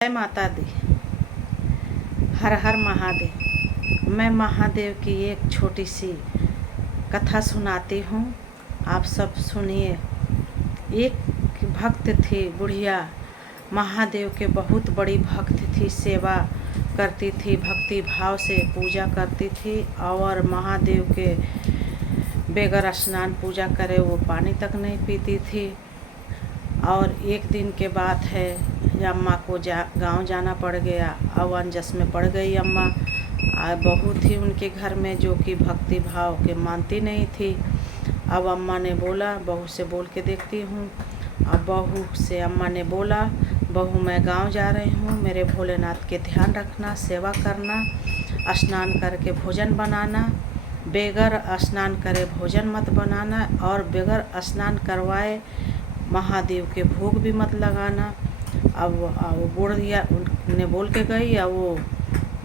जय माता दी। हर हर महादेव। मैं महादेव की एक छोटी सी कथा सुनाती हूँ, आप सब सुनिए। एक भक्त थी बुढ़िया, महादेव के बहुत बड़ी भक्त थी, सेवा करती थी, भक्ति भाव से पूजा करती थी और महादेव के बगैर स्नान पूजा करे वो पानी तक नहीं पीती थी। और एक दिन के बात है, अम्मा को गांव जाना पड़ गया और अनजस में पड़ गई अम्मा। बहू थी उनके घर में जो कि भक्ति भाव के मानती नहीं थी। अब अम्मा ने बोला, बहू से बोल के देखती हूँ। अब बहू से अम्मा ने बोला, बहू मैं गांव जा रही हूँ, मेरे भोलेनाथ के ध्यान रखना, सेवा करना, स्नान करके भोजन बनाना, बगैर स्नान करे भोजन मत बनाना और बगैर स्नान करवाए महादेव के भोग भी मत लगाना। अब बुढ़िया ने बोल के गई और वो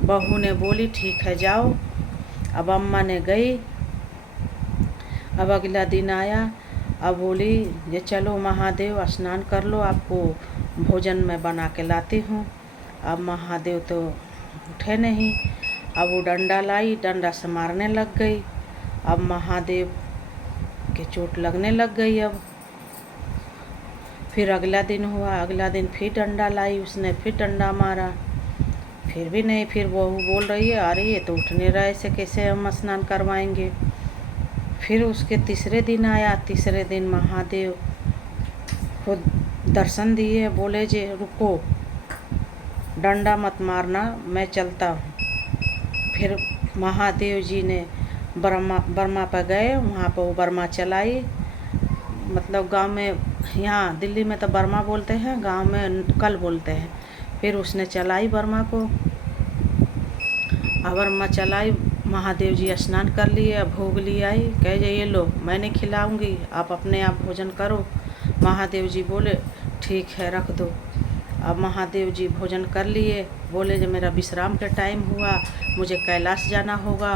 बहू ने बोली ठीक है जाओ। अब अम्मा ने गई। अब अगला दिन आया, अब बोली ये चलो महादेव स्नान कर लो, आपको भोजन में बना के लाती हूँ। अब महादेव तो उठे नहीं। अब वो डंडा लाई, डंडा से मारने लग गई। अब महादेव के चोट लगने लग गई। अब फिर अगला दिन हुआ, अगला दिन फिर डंडा लाई, उसने फिर डंडा मारा, फिर भी नहीं। फिर बहू बोल रही है अरे ये तो उठ नहीं रहा, ऐसे कैसे हम स्नान करवाएंगे। फिर उसके तीसरे दिन आया, तीसरे दिन महादेव खुद दर्शन दिए, बोले जे रुको, डंडा मत मारना, मैं चलता हूँ। फिर महादेव जी ने बर्मा पर गए, वहाँ पर वो बर्मा चलाई। मतलब गांव में, यहाँ दिल्ली में तो बर्मा बोलते हैं, गांव में कल बोलते हैं। फिर उसने चलाई बर्मा को, अब बर्मा चलाई, महादेव जी स्नान कर लिए, भोग ली आई, कह ये लो मैं नहीं खिलाऊंगी, आप अपने आप भोजन करो। महादेव जी बोले ठीक है रख दो। अब महादेव जी भोजन कर लिए, बोले जब मेरा विश्राम का टाइम हुआ, मुझे कैलाश जाना होगा।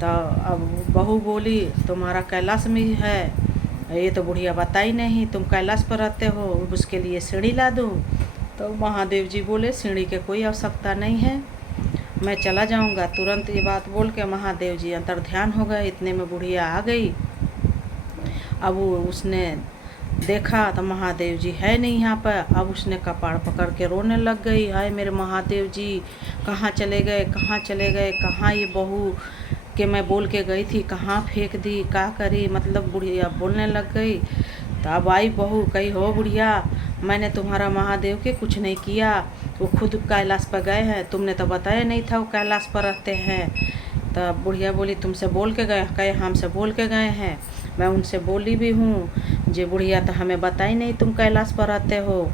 तो अब बहू बोली तुम्हारा कैलाश में है, ये तो बुढ़िया बताई नहीं, तुम कैलाश पर रहते हो, उसके लिए सीढ़ी ला दूँ। तो महादेव जी बोले सीढ़ी के कोई आवश्यकता नहीं है, मैं चला जाऊंगा। तुरंत ये बात बोल के महादेव जी अंतर ध्यान हो गए। इतने में बुढ़िया आ गई। अब उसने देखा तो महादेव जी है नहीं यहाँ पर। अब उसने कपाड़ पकड़ के रोने लग गई, हाय मेरे महादेव जी कहाँ चले गए, कहाँ चले गए, कहाँ ये बहू कि मैं बोल के गई थी कहाँ फेंक दी, क्या करी। मतलब बुढ़िया बोलने लग गई। तो अब आई बहू, कही हो बुढ़िया, मैंने तुम्हारा महादेव के कुछ नहीं किया, वो खुद कैलाश पर गए हैं, तुमने तो बताया नहीं था वो कैलाश पर रहते हैं। तो बुढ़िया बोली तुमसे बोल के गए, कहे हमसे बोल के गए हैं, मैं उनसे बोली भी हूँ जे बुढ़िया तो हमें बताई नहीं तुम कैलाश पर रहते हो।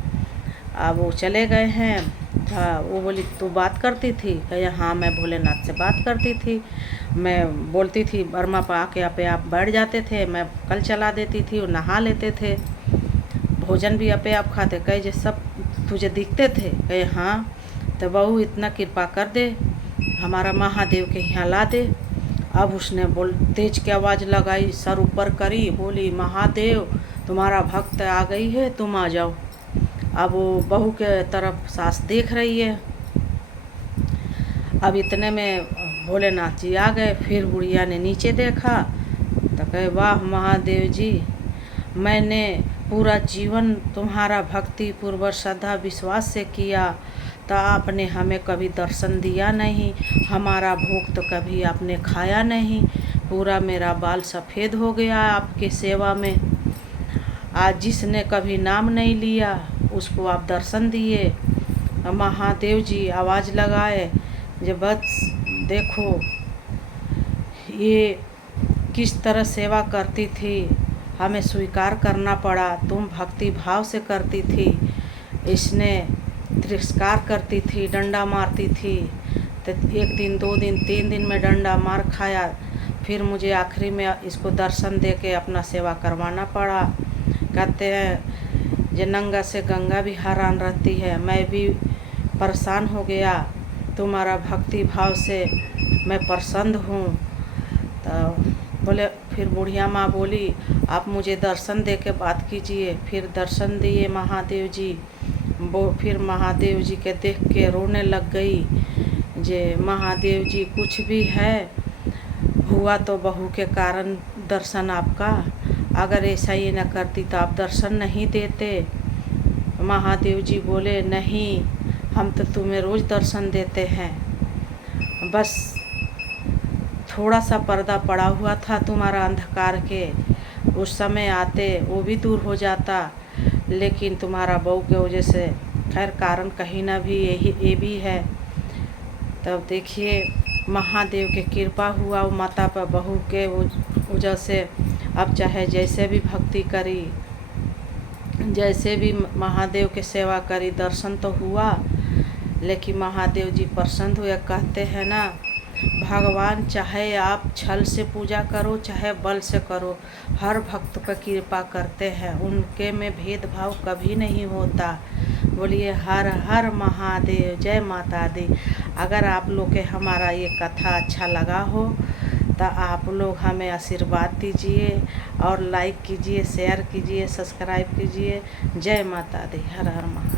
अब वो चले गए हैं। वो बोली तू बात करती थी, कहे हाँ मैं भोलेनाथ से बात करती थी, मैं बोलती थी बर्मा पर आके आप बैठ जाते थे, मैं कल चला देती थी, वो नहा लेते थे, भोजन भी अपने आप खाते, कहे जे सब तुझे दिखते थे, कहे हाँ। तो बहू इतना कृपा कर दे, हमारा महादेव के यहाँ ला दे। अब उसने बोल तेज की आवाज़ लगाई, सर ऊपर करी, बोली महादेव तुम्हारा भक्त आ गई है, तुम आ जाओ। अब वो बहू के तरफ सास देख रही है। अब इतने में भोलेनाथ जी आ गए। फिर बुढ़िया ने नीचे देखा तो कहे वाह महादेव जी, मैंने पूरा जीवन तुम्हारा भक्ति पूर्वक श्रद्धा विश्वास से किया, तो आपने हमें कभी दर्शन दिया नहीं, हमारा भोग तो कभी आपने खाया नहीं, पूरा मेरा बाल सफ़ेद हो गया आपके सेवा में। आज जिसने कभी नाम नहीं लिया उसको आप दर्शन दिए। महादेव जी आवाज़ लगाए जब बस देखो ये किस तरह सेवा करती थी, हमें स्वीकार करना पड़ा, तुम भक्ति भाव से करती थी, इसने तिरस्कार करती थी, डंडा मारती थी। तो एक दिन, दो दिन, तीन दिन में डंडा मार खाया, फिर मुझे आखिरी में इसको दर्शन दे के अपना सेवा करवाना पड़ा। कहते हैं जे नंगा से गंगा भी हैरान रहती है, मैं भी परेशान हो गया, तुम्हारा भक्ति भाव से मैं प्रसन्न हूँ। तो बोले फिर बुढ़िया माँ बोली आप मुझे दर्शन दे के बात कीजिए। फिर दर्शन दिए महादेव जी। वो फिर महादेव जी के देख के रोने लग गई। जे महादेव जी कुछ भी है हुआ तो बहू के कारण दर्शन आपका, अगर ऐसा ही न करती तो आप दर्शन नहीं देते। महादेव जी बोले नहीं, हम तो तुम्हें रोज़ दर्शन देते हैं, बस थोड़ा सा पर्दा पड़ा हुआ था तुम्हारा अंधकार के, उस समय आते वो भी दूर हो जाता, लेकिन तुम्हारा बहू के वजह से खैर कारण कहीं ना भी ये भी है। तब देखिए महादेव के कृपा हुआ वो माता पर बहू के वजह से। अब चाहे जैसे भी भक्ति करी, जैसे भी महादेव के सेवा करी, दर्शन तो हुआ, लेकिन महादेव जी प्रसन्न हुए। कहते हैं ना, भगवान चाहे आप छल से पूजा करो चाहे बल से करो, हर भक्त पर कृपा करते हैं, उनके में भेदभाव कभी नहीं होता। बोलिए हर हर महादेव, जय माता दी। अगर आप लोग के हमारा ये कथा अच्छा लगा हो तो आप लोग हमें आशीर्वाद दीजिए और लाइक कीजिए, शेयर कीजिए, सब्सक्राइब कीजिए। जय माता दी, हर हर महादेव।